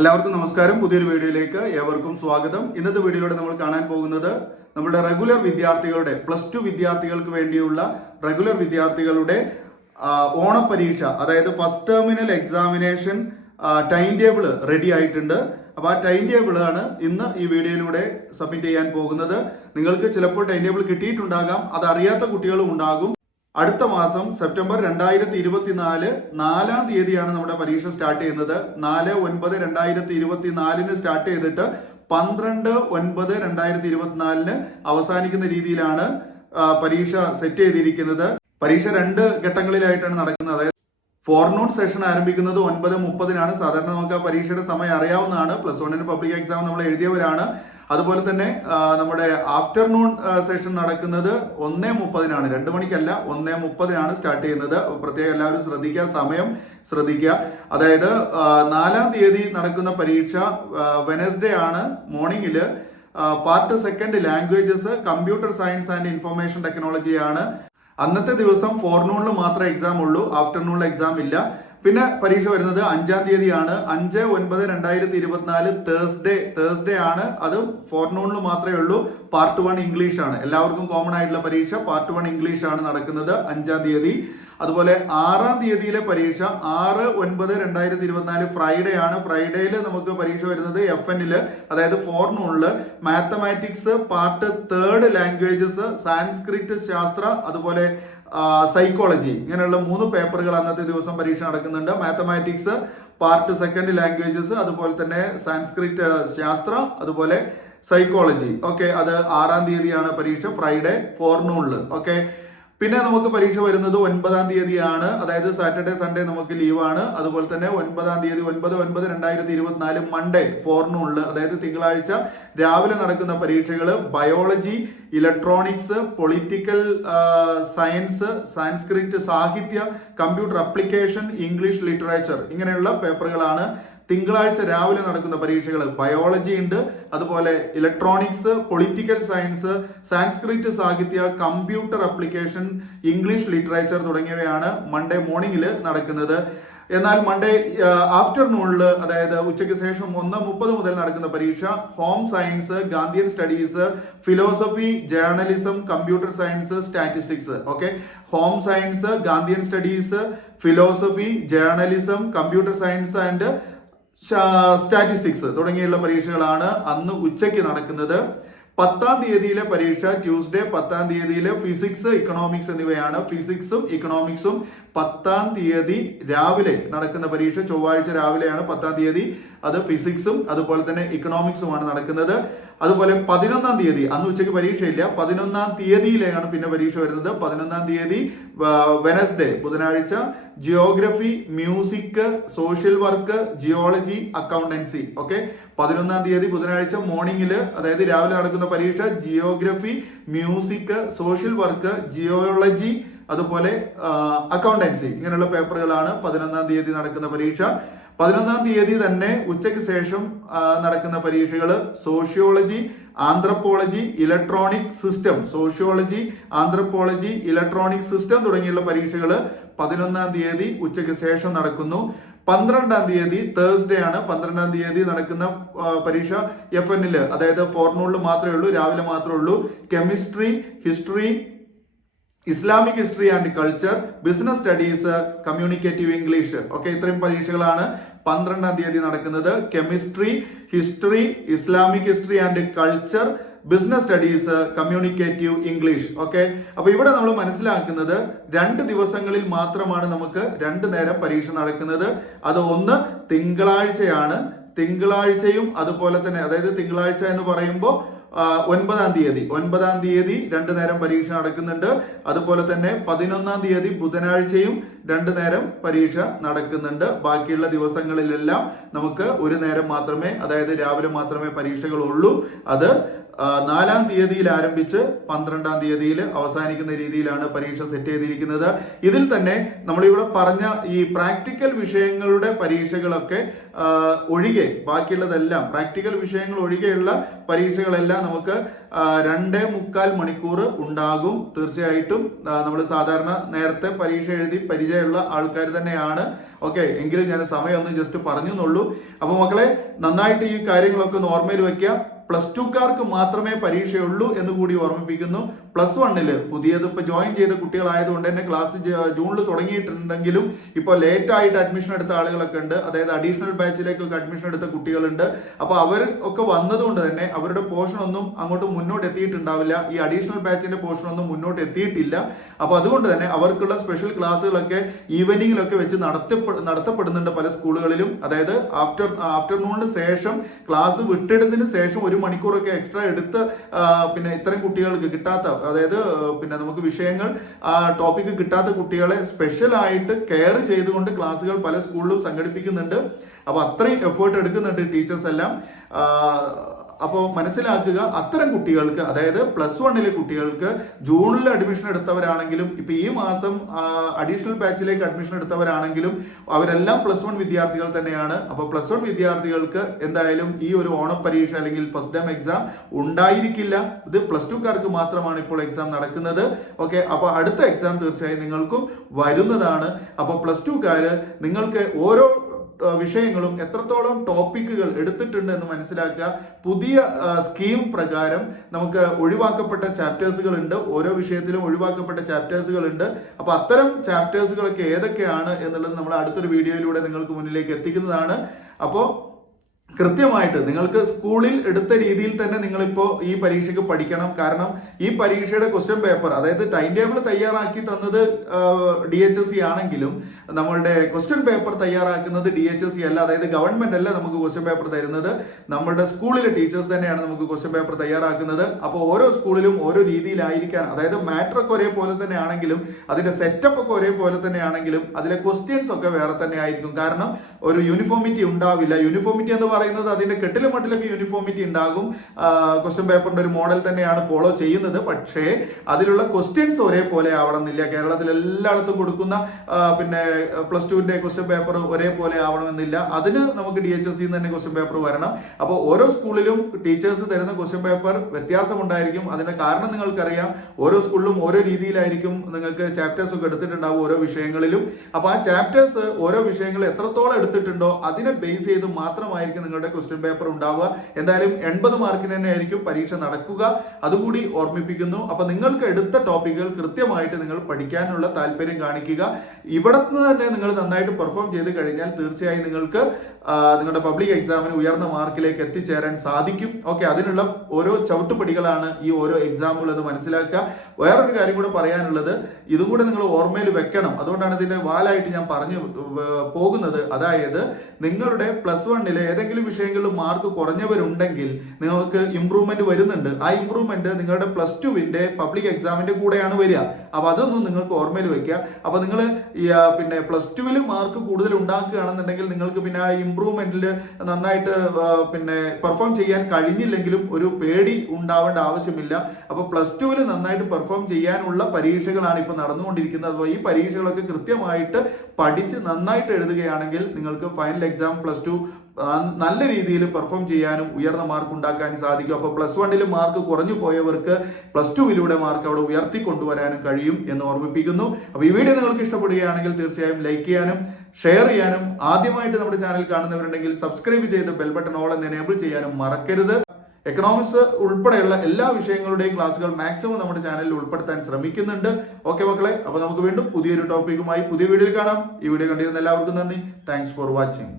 എല്ലാവർക്കും നമസ്കാരം. പുതിയൊരു വീഡിയോയിലേക്ക് ഏവർക്കും സ്വാഗതം. ഇന്നത്തെ വീഡിയോയിലൂടെ നമ്മൾ കാണാൻ പോകുന്നത് നമ്മുടെ റെഗുലർ വിദ്യാർത്ഥികളുടെ +2 വിദ്യാർത്ഥികൾക്ക് വേണ്ടിയുള്ള റെഗുലർ വിദ്യാർത്ഥികളുടെ ഓണപരീക്ഷ, അതായത് first terminal examination time table ready ആയിട്ടുണ്ട്. അപ്പോൾ ആ ടൈം ടേബിൾ ആണ് ഇന്ന് ഈ വീഡിയോയിലൂടെ സബ്മിറ്റ് ചെയ്യാൻ പോകുന്നത്. നിങ്ങൾക്ക് ചിലപ്പോൾ ടൈം ടേബിൾ കിട്ടിയിട്ടുണ്ടാകാം, അത് അറിയാത്ത കുട്ടികളും ഉണ്ടാകും. അടുത്ത മാസം സെപ്റ്റംബർ 2024 4-ാം തീയതിയാണ് നമ്മുടെ പരീക്ഷ സ്റ്റാർട്ട് ചെയ്യുന്നത്. 4/9/2024 സ്റ്റാർട്ട് ചെയ്തിട്ട് 12/9/2024 അവസാനിക്കുന്ന രീതിയിലാണ് പരീക്ഷ സെറ്റ് ചെയ്തിരിക്കുന്നത്. പരീക്ഷ 2 ഘട്ടങ്ങളിലായിട്ടാണ് നടക്കുന്നത്. അതായത് ഫോർനൂൺ സെഷൻ ആരംഭിക്കുന്നത് 9:30-നാണ്. സാധാരണ നമുക്ക് ആ പരീക്ഷയുടെ സമയം അറിയാവുന്നതാണ്. +1 പബ്ലിക് എക്സാം നമ്മൾ എഴുതിയവരാണ്. അതുപോലെ തന്നെ നമ്മുടെ ആഫ്റ്റർനൂൺ സെഷൻ നടക്കുന്നത് 1:30-നാണ്. 2 മണിക്കല്ല, 1:30-നാണ് സ്റ്റാർട്ട് ചെയ്യുന്നത്. പ്രത്യേകം എല്ലാവരും ശ്രദ്ധിക്കുക, സമയം ശ്രദ്ധിക്കുക. അതായത് 4-ാം തീയതി നടക്കുന്ന പരീക്ഷ വെനസ്ഡേ ആണ്. മോർണിംഗില് part 2 languages, computer science and information technology ആണ്. അന്നത്തെ ദിവസം ഫോർനൂണിൽ മാത്രമേ എക്സാം ഉള്ളൂ, ആഫ്റ്റർനൂണിൽ എക്സാം ഇല്ല. പിന്നെ പരീക്ഷ വരുന്നത് 5-ാം തീയതിയാണ്. 5/9/2024 തേഴ്സ്ഡേ ആണ്. അത് ഫോർനൂണിൽ മാത്രമേ ഉള്ളൂ. പാർട്ട് 1 ഇംഗ്ലീഷ് ആണ്. എല്ലാവർക്കും കോമൺ ആയിട്ടുള്ള പരീക്ഷ പാർട്ട് 1 ഇംഗ്ലീഷ് ആണ് നടക്കുന്നത് 5-ാം തീയതി. അതുപോലെ 6-ാം തീയതിയിലെ പരീക്ഷ 6/9/2024 ഫ്രൈഡേ ആണ്. ഫ്രൈഡേയിൽ നമുക്ക് പരീക്ഷ വരുന്നത് FN-ല്, അതായത് ഫോർനൂണില് മാത്തമാറ്റിക്സ് പാർട്ട് 3 ലാംഗ്വേജസ്, സാൻസ്ക്രിറ്റ് ശാസ്ത്ര, അതുപോലെ സൈക്കോളജി, ഇങ്ങനെയുള്ള 3 പേപ്പറുകൾ അന്നത്തെ ദിവസം പരീക്ഷ നടക്കുന്നുണ്ട്. മാത്തമാറ്റിക്സ് പാർട്ട് 2 ലാംഗ്വേജസ്, അതുപോലെ തന്നെ സാൻസ്ക്രിറ്റ് ശാസ്ത്ര, അതുപോലെ സൈക്കോളജി. ഓക്കെ, അത് 6-ാം തീയതിയാണ് പരീക്ഷ, ഫ്രൈഡേ ഫോർനൂണിൽ. ഓക്കെ, പിന്നെ നമുക്ക് പരീക്ഷ വരുന്നത് 9-ാം തീയതിയാണ്. അതായത് സാറ്റർഡേ സൺഡേ നമുക്ക് ലീവാണ്. അതുപോലെ തന്നെ 9-ാം തീയതി 9/9/2024 മൺഡേ ഫോർനൂണിൽ, അതായത് തിങ്കളാഴ്ച രാവിലെ നടക്കുന്ന പരീക്ഷകൾ biology, electronics, political science, Sanskrit സാഹിത്യ, കമ്പ്യൂട്ടർ അപ്ലിക്കേഷൻ, ഇംഗ്ലീഷ് ലിറ്ററേച്ചർ, ഇങ്ങനെയുള്ള പേപ്പറുകളാണ് തിങ്കളാഴ്ച രാവിലെ നടക്കുന്ന പരീക്ഷകൾ. ബയോളജി ഉണ്ട്, അതുപോലെ ഇലക്ട്രോണിക്സ്, പൊളിറ്റിക്കൽ സയൻസ്, സാൻസ്ക്രിറ്റ് സാഹിത്യ, കമ്പ്യൂട്ടർ അപ്ലിക്കേഷൻ, ഇംഗ്ലീഷ് ലിറ്ററേച്ചർ തുടങ്ങിയവയാണ് മൺഡേ മോർണിംഗിൽ നടക്കുന്നത്. എന്നാൽ മൺഡേ ആഫ്റ്റർനൂണിൽ, അതായത് ഉച്ചയ്ക്ക് ശേഷം 1:30 മുതൽ നടക്കുന്ന പരീക്ഷ home science, Gandhian studies, philosophy, journalism, computer science, statistics. Okay, home science, Gandhian studies, philosophy, journalism, computer science and statistics തുടങ്ങിയുള്ള പരീക്ഷകളാണ് അന്ന് ഉച്ചയ്ക്ക് നടക്കുന്നത്. 10-ാം തീയതിയിലെ പരീക്ഷ ട്യൂസ്ഡേ 10-ാം തീയതിയിലെ ഫിസിക്സ്, ഇക്കണോമിക്സ് എന്നിവയാണ്. ഫിസിക്സും ഇക്കണോമിക്സും 10-ാം തീയതി രാവിലെ നടക്കുന്ന പരീക്ഷ. ചൊവ്വാഴ്ച രാവിലെയാണ് 10-ാം തീയതി. അത് ഫിസിക്സും അതുപോലെ തന്നെ ഇക്കണോമിക്സുമാണ് നടക്കുന്നത്. അതുപോലെ 11-ാം തീയതി, അന്ന് ഉച്ചയ്ക്ക് പരീക്ഷയില്ല, 11-ാം തീയതിയിലാണ് പിന്നെ പരീക്ഷ വരുന്നത്. 11-ാം തീയതി വെനസ്ഡേ ബുധനാഴ്ച geography, music, social work, geology, accountancy. Okay, 11-ാം തീയതി ബുധനാഴ്ച മോർണിംഗിൽ, അതായത് രാവിലെ നടക്കുന്ന പരീക്ഷ geography, music, social work, geology, അതുപോലെ അക്കൗണ്ടൻസി, ഇങ്ങനെയുള്ള പേപ്പറുകളാണ് 11-ാം തീയതി നടക്കുന്ന പരീക്ഷ. 11-ാം തീയതി തന്നെ ഉച്ചയ്ക്ക് ശേഷം നടക്കുന്ന പരീക്ഷകൾ sociology, anthropology, electronic system, sociology, anthropology, electronic system തുടങ്ങിയുള്ള പരീക്ഷകൾ 11-ാം തീയതി ഉച്ചയ്ക്ക് ശേഷം നടക്കുന്നു. 12-ാം തീയതി തേഴ്സ്ഡേ ആണ്. 12-ാം തീയതി നടക്കുന്ന പരീക്ഷ FN-ല്, അതായത് ഫോർനൂണിൽ മാത്രമേ ഉള്ളൂ, രാവിലെ മാത്രമേ ഉള്ളൂ. Chemistry, history, Islamic history and culture, business studies, communicative English. Okay, ഇത്രയും പരീക്ഷകളാണ് 12-ാം തീയതി നടക്കുന്നത്. Chemistry, history, Islamic history and culture, business studies, communicative English. Okay, അപ്പൊ ഇവിടെ നമ്മൾ മനസ്സിലാക്കുന്നത് 2 ദിവസങ്ങളിൽ മാത്രമാണ് നമുക്ക് 2 നേരം പരീക്ഷ നടക്കുന്നത്. അത് ഒന്ന് തിങ്കളാഴ്ചയാണ്. തിങ്കളാഴ്ചയും അതുപോലെ തന്നെ, അതായത് തിങ്കളാഴ്ച എന്ന് പറയുമ്പോൾ 9-ാം തീയതി 2 നേരം പരീക്ഷ നടക്കുന്നുണ്ട്. അതുപോലെ തന്നെ 11-ാം തീയതി ബുധനാഴ്ചയും 2 നേരം പരീക്ഷ നടക്കുന്നുണ്ട്. ബാക്കിയുള്ള ദിവസങ്ങളിലെല്ലാം നമുക്ക് 1 നേരം മാത്രമേ, അതായത് രാവിലെ മാത്രമേ പരീക്ഷകൾ ഉള്ളൂ. അത് 4-ാം തീയതിയിൽ ആരംഭിച്ച് 12-ാം തീയതിയിൽ അവസാനിക്കുന്ന രീതിയിലാണ് പരീക്ഷ സെറ്റ് ചെയ്തിരിക്കുന്നത്. ഇതിൽ തന്നെ നമ്മളിവിടെ പറഞ്ഞ ഈ പ്രാക്ടിക്കൽ വിഷയങ്ങളുടെ പരീക്ഷകളൊക്കെ ഒഴികെ ബാക്കിയുള്ളതെല്ലാം പ്രാക്ടിക്കൽ വിഷയങ്ങൾ ഒഴികെയുള്ള പരീക്ഷകളെല്ലാം നമുക്ക് 2.25 മണിക്കൂർ ഉണ്ടാകും. തീർച്ചയായിട്ടും നമ്മൾ സാധാരണ നേരത്തെ പരീക്ഷ എഴുതി പരിചയമുള്ള ആൾക്കാർ തന്നെയാണ്. ഓക്കെ, എങ്കിലും ഞാൻ സമയം ഒന്ന് ജസ്റ്റ് പറഞ്ഞു എന്നുള്ളൂ. അപ്പൊ മക്കളെ, നന്നായിട്ട് ഈ കാര്യങ്ങളൊക്കെ ഒന്ന് ഓർമ്മയിൽ വെക്കുക. +2കാർക്ക് മാത്രമേ പരീക്ഷയുള്ളൂ എന്ന് കൂടി ഓർമ്മിപ്പിക്കുന്നു. +1 പുതിയത് ഇപ്പൊ ജോയിൻ ചെയ്ത കുട്ടികളായതുകൊണ്ട് തന്നെ ക്ലാസ് ജൂണിൽ തുടങ്ങിയിട്ടുണ്ടെങ്കിലും ഇപ്പോൾ ലേറ്റ് ആയിട്ട് അഡ്മിഷൻ എടുത്ത ആളുകളൊക്കെ ഉണ്ട്. അതായത് അഡീഷണൽ ബാച്ചിലേക്കൊക്കെ അഡ്മിഷൻ എടുത്ത കുട്ടികളുണ്ട്. അപ്പൊ അവർ ഒക്കെ വന്നതുകൊണ്ട് തന്നെ അവരുടെ പോർഷൻ ഒന്നും അങ്ങോട്ട് മുന്നോട്ട് എത്തിയിട്ടുണ്ടാവില്ല. ഈ അഡീഷണൽ ബാച്ചിന്റെ പോർഷൻ ഒന്നും മുന്നോട്ട് എത്തിയിട്ടില്ല. അപ്പൊ അതുകൊണ്ട് തന്നെ അവർക്കുള്ള സ്പെഷ്യൽ ക്ലാസ്സുകളൊക്കെ ഈവനിങ്ങിലൊക്കെ വെച്ച് നടത്തപ്പെടുന്നുണ്ട് പല സ്കൂളുകളിലും. അതായത് ആഫ്റ്റർനൂണിന് ശേഷം ക്ലാസ് വിട്ടിടുന്നതിന് ശേഷം 1 മണിക്കൂറൊക്കെ എക്സ്ട്രാ എടുത്ത് പിന്നെ ഇത്തരം കുട്ടികൾക്ക് കിട്ടാത്ത, അതായത് പിന്നെ നമുക്ക് വിഷയങ്ങൾ ടോപ്പിക്ക് കിട്ടാത്ത കുട്ടികളെ സ്പെഷ്യൽ ആയിട്ട് കെയർ ചെയ്തുകൊണ്ട് ക്ലാസ്സുകൾ പല സ്കൂളിലും സംഘടിപ്പിക്കുന്നുണ്ട്. അപ്പൊ അത്രയും എഫേർട്ട് എടുക്കുന്നുണ്ട് ടീച്ചേഴ്സ് എല്ലാം. അപ്പോൾ മനസ്സിലാക്കുക, അത്തരം കുട്ടികൾക്ക്, അതായത് +1 കുട്ടികൾക്ക് ജൂണിൽ അഡ്മിഷൻ എടുത്തവരാണെങ്കിലും ഇപ്പൊ ഈ മാസം അഡീഷണൽ ബാച്ചിലേക്ക് അഡ്മിഷൻ എടുത്തവരാണെങ്കിലും അവരെല്ലാം +1 വിദ്യാർത്ഥികൾ തന്നെയാണ്. അപ്പൊ +1 വിദ്യാർത്ഥികൾക്ക് എന്തായാലും ഈ ഒരു ഓണപ്പരീക്ഷ അല്ലെങ്കിൽ ഫസ്റ്റ് ടൈം എക്സാം ഉണ്ടായിരിക്കില്ല. ഇത് +2കാർക്ക് മാത്രമാണ് ഇപ്പോൾ എക്സാം നടക്കുന്നത്. ഓക്കെ, അപ്പൊ അടുത്ത എക്സാം തീർച്ചയായും നിങ്ങൾക്കും വരുന്നതാണ്. അപ്പൊ +2കാര് നിങ്ങൾക്ക് ഓരോ വിഷയങ്ങളും എത്രത്തോളം ടോപ്പിക്കുകൾ എടുത്തിട്ടുണ്ട് എന്ന് മനസ്സിലാക്കുക. പുതിയ സ്കീം പ്രകാരം നമുക്ക് ഒഴിവാക്കപ്പെട്ട ചാപ്റ്റേഴ്സുകൾ ഉണ്ട്. ഓരോ വിഷയത്തിലും ഒഴിവാക്കപ്പെട്ട ചാപ്റ്റേഴ്സുകൾ ഉണ്ട്. അപ്പൊ അത്തരം ചാപ്റ്റേഴ്സുകളൊക്കെ ഏതൊക്കെയാണ് എന്നുള്ളത് നമ്മൾ അടുത്തൊരു വീഡിയോയിലൂടെ നിങ്ങൾക്ക് മുന്നിലേക്ക് എത്തിക്കുന്നതാണ്. അപ്പോൾ കൃത്യമായിട്ട് നിങ്ങൾക്ക് സ്കൂളിൽ എടുത്ത രീതിയിൽ തന്നെ നിങ്ങളിപ്പോ ഈ പരീക്ഷയ്ക്ക് പഠിക്കണം. കാരണം ഈ പരീക്ഷയുടെ ക്വസ്റ്റ്യൻ പേപ്പർ, അതായത് ടൈം ടേബിൾ തയ്യാറാക്കി തന്നത് DHSE ആണെങ്കിലും നമ്മളുടെ ക്വസ്റ്റ്യൻ പേപ്പർ തയ്യാറാക്കുന്നത് DHSE അല്ല. അതായത് ഗവൺമെന്റ് അല്ല നമുക്ക് ക്വസ്റ്റ്യൻ പേപ്പർ തരുന്നത്, നമ്മളുടെ സ്കൂളിലെ ടീച്ചേഴ്സ് തന്നെയാണ് നമുക്ക് ക്വസ്റ്റ്യൻ പേപ്പർ തയ്യാറാക്കുന്നത്. അപ്പോൾ ഓരോ സ്കൂളിലും ഓരോ രീതിയിലായിരിക്കാൻ, അതായത് മാറ്റർ ഒക്കെ ഒരേപോലെ തന്നെ ആണെങ്കിലും അതിന്റെ സെറ്റപ്പ് ഒക്കെ ഒരേപോലെ തന്നെ ആണെങ്കിലും അതിലെ ക്വസ്റ്റ്യൻസ് ഒക്കെ വേറെ തന്നെ ആയിരിക്കും. കാരണം ഒരു യൂണിഫോമിറ്റി ഉണ്ടാവില്ല. യൂണിഫോമിറ്റി എന്ന് പറയുന്നത് അതിന്റെ കെട്ടിലും മട്ടിലൊക്കെ യൂണിഫോമിറ്റി ഉണ്ടാകും. ക്വസ്റ്റ്യൻ പേപ്പറിന്റെ ഒരു മോഡൽ തന്നെയാണ് ഫോളോ ചെയ്യുന്നത്. പക്ഷേ അതിലുള്ള ക്വസ്റ്റ്യൻസ് ഒരേപോലെ ആവണമെന്നില്ല. കേരളത്തിൽ എല്ലായിടത്തും കൊടുക്കുന്ന പിന്നെ +2ന്റെ ക്വസ്റ്റ്യൻ പേപ്പർ ഒരേപോലെ ആവണമെന്നില്ല. അതിന് നമുക്ക് DHSE തന്നെ ക്വസ്റ്റ്യൻ പേപ്പർ വരണം. അപ്പോൾ ഓരോ സ്കൂളിലും ടീച്ചേഴ്സ് തരുന്ന ക്വസ്റ്റ്യൻ പേപ്പർ വ്യത്യാസമുണ്ടായിരിക്കും. അതിന്റെ കാരണം നിങ്ങൾക്കറിയാം. ഓരോ സ്കൂളിലും ഓരോ രീതിയിലായിരിക്കും നിങ്ങൾക്ക് ചാപ്റ്റേഴ്സ് ഒക്കെ എടുത്തിട്ടുണ്ടാവും ഓരോ വിഷയങ്ങളിലും. അപ്പൊ ആ ചാപ്റ്റേഴ്സ് ഓരോ വിഷയങ്ങൾ എത്രത്തോളം എടുത്തിട്ടുണ്ടോ അതിനെ ബേസ് ചെയ്ത് മാത്രമായിരിക്കും നിങ്ങളുടെ ക്വസ്റ്റ്യൻ പേപ്പർ ഉണ്ടാവുക. എന്തായാലും 80 മാർക്കിന് തന്നെ ആയിരിക്കും പരീക്ഷ നടക്കുക. അതുകൂടി ഓർമ്മിപ്പിക്കുന്നു. അപ്പൊ നിങ്ങൾക്ക് എടുത്ത ടോപ്പിക്കുകൾ കൃത്യമായിട്ട് നിങ്ങൾ പഠിക്കാനുള്ള താല്പര്യം കാണിക്കുക. ഇവിടെ നിന്ന് തന്നെ നിങ്ങൾ നന്നായിട്ട് പെർഫോം ചെയ്ത് കഴിഞ്ഞാൽ തീർച്ചയായും നിങ്ങൾക്ക് നിങ്ങളുടെ പബ്ലിക് എക്സാമിന് ഉയർന്ന മാർക്കിലേക്ക് എത്തിച്ചേരാൻ സാധിക്കും. ഓക്കെ, അതിനുള്ള ഓരോ ചവിട്ടുപടികളാണ് ഈ ഓരോ എക്സാമുകൾ എന്ന് മനസ്സിലാക്കുക. വേറൊരു കാര്യം കൂടെ പറയാനുള്ളത്, ഇതും കൂടെ നിങ്ങൾ ഓർമ്മയിൽ വെക്കണം. അതുകൊണ്ടാണ് ഇതിന്റെ വാലായിട്ട് ഞാൻ പറഞ്ഞു പോകുന്നത്. അതായത് നിങ്ങളുടെ +1 ഏതെങ്കിലും വിഷയങ്ങളിൽ മാർക്ക് കുറഞ്ഞവരുണ്ടെങ്കിൽ നിങ്ങൾക്ക് ഇംപ്രൂവ്മെന്റ് വരുന്നുണ്ട്. ആ ഇംപ്രൂവ്മെന്റ് നിങ്ങളുടെ +2ന്റെ പബ്ലിക് എക്സാമിന്റെ കൂടെയാണ് വരിക. അപ്പൊ അതൊന്നും നിങ്ങൾക്ക് ഓർമ്മയിൽ വെക്കുക. അപ്പൊ നിങ്ങൾ പിന്നെ +2ൽ മാർക്ക് കൂടുതൽ ഉണ്ടാക്കുകയാണെന്നുണ്ടെങ്കിൽ നിങ്ങൾക്ക് പിന്നെ ആ ഇംപ്രൂവ്മെന്റിൽ നന്നായിട്ട് പിന്നെ പെർഫോം ചെയ്യാൻ കഴിഞ്ഞില്ലെങ്കിലും ഒരു പേടി ഉണ്ടാവേണ്ട ആവശ്യമില്ല. അപ്പൊ +2ൽ നന്നായിട്ട് പെർഫോം ചെയ്യാനുള്ള പരീക്ഷകളാണ് ഇപ്പൊ നടന്നുകൊണ്ടിരിക്കുന്നത്. അപ്പോൾ ഈ പരീക്ഷകളൊക്കെ കൃത്യമായിട്ട് പഠിച്ച് നന്നായിട്ട് എഴുതുകയാണെങ്കിൽ നിങ്ങൾക്ക് ഫൈനൽ എക്സാം +2 നല്ല രീതിയിൽ പെർഫോം ചെയ്യാനും ഉയർന്ന മാർക്ക് ഉണ്ടാക്കാനും സാധിക്കും. അപ്പോൾ +1 മാർക്ക് കുറഞ്ഞു പോയവർക്ക് +2 മാർക്ക് അവിടെ ഉയർത്തി കൊണ്ടുവരാനും കഴിയും എന്ന് ഓർമ്മിപ്പിക്കുന്നു. അപ്പോൾ ഈ വീഡിയോ നിങ്ങൾക്ക് ഇഷ്ടപ്പെടുകയാണെങ്കിൽ തീർച്ചയായും ലൈക്ക് ചെയ്യാനും ഷെയർ ചെയ്യാനും, ആദ്യമായിട്ട് നമ്മുടെ ചാനൽ കാണുന്നവരുണ്ടെങ്കിൽ സബ്സ്ക്രൈബ് ചെയ്ത് ബെൽ ബട്ടൺ ഓൾ എന്ന് എനേബിൾ ചെയ്യാനും മറക്കരുത്. എക്കണോമിക്സ് ഉൾപ്പെടെയുള്ള എല്ലാ വിഷയങ്ങളുടെയും ക്ലാസ്സുകൾ മാക്സിമം നമ്മുടെ ചാനലിൽ ഉൾപ്പെടുത്താൻ ശ്രമിക്കുന്നുണ്ട്. ഓക്കെ മക്കളെ, അപ്പൊ നമുക്ക് വീണ്ടും പുതിയൊരു ടോപ്പിക്കുമായി പുതിയ വീഡിയോയിൽ കാണാം. ഈ വീഡിയോ കണ്ടിരുന്ന എല്ലാവർക്കും നന്ദി. Thanks for watching.